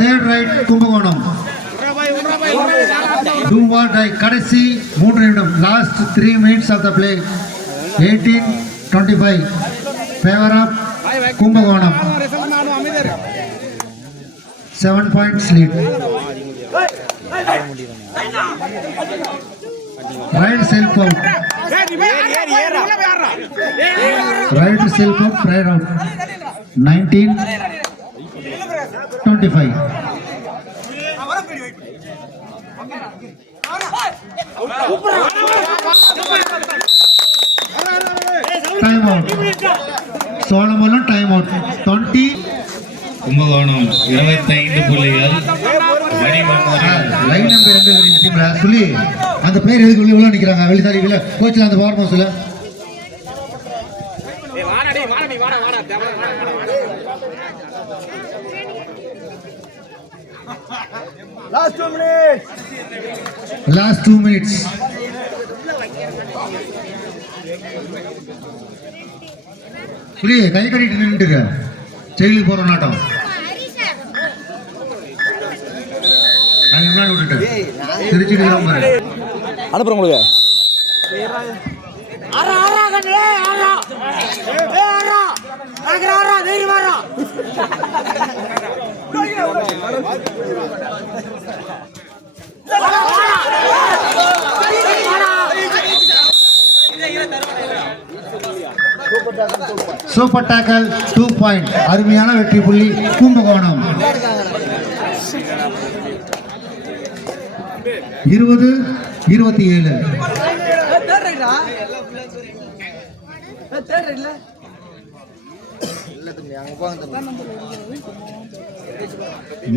Third raid Kumbakonam. Do or die கடைசி 3 நிமிடம். Last 3 minutes of the play. 18-25 favour of Kumbakonam. 7 points lead. Right self out. Right self out. Right out. 19-25. Time out. சோழமலம் time out. 20. Kumbakonam 25 புள்ளிகள். Line number எங்க இருக்கீங்க டீம்ல சொல்லி அந்த பேர் எதுக்கு உள்ள நிக்கிறாங்க வெளிசாரி இல்ல கோச்ல அந்த ஃபார்ம் ஹவுஸ்ல ஏய் வாடா டேய் வாடா last 2 minutes புரிய கை கட்டிட்டு நின்னுட்டு ஜெயிலுக்கு போற நாட்டம் அனுப்புறேன் உங்களுக்கு. Super டாக்கல் 2 point. அருமையான வெற்றி புள்ளி கும்பகோணம். 20-27.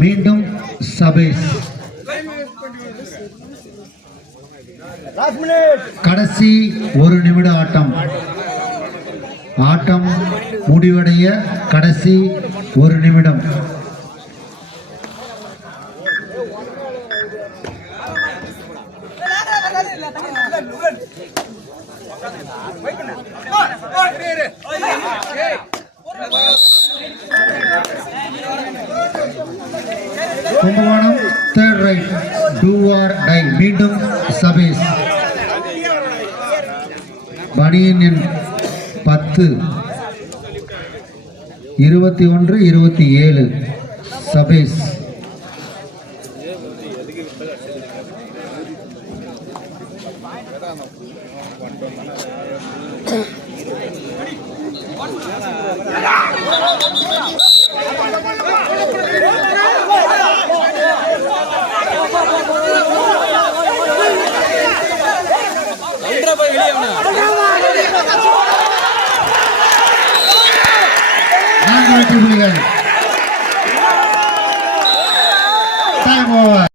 மீண்டும் சபேஷ். கடைசி 1 நிமிட ஆட்டம். ஆட்டம் முடிவடைய கடைசி 1 நிமிடம். Kumbakonam third raid do or die. மீண்டும் சபேஷ். பனியன் 10 21-27 சபேஷ். Time over.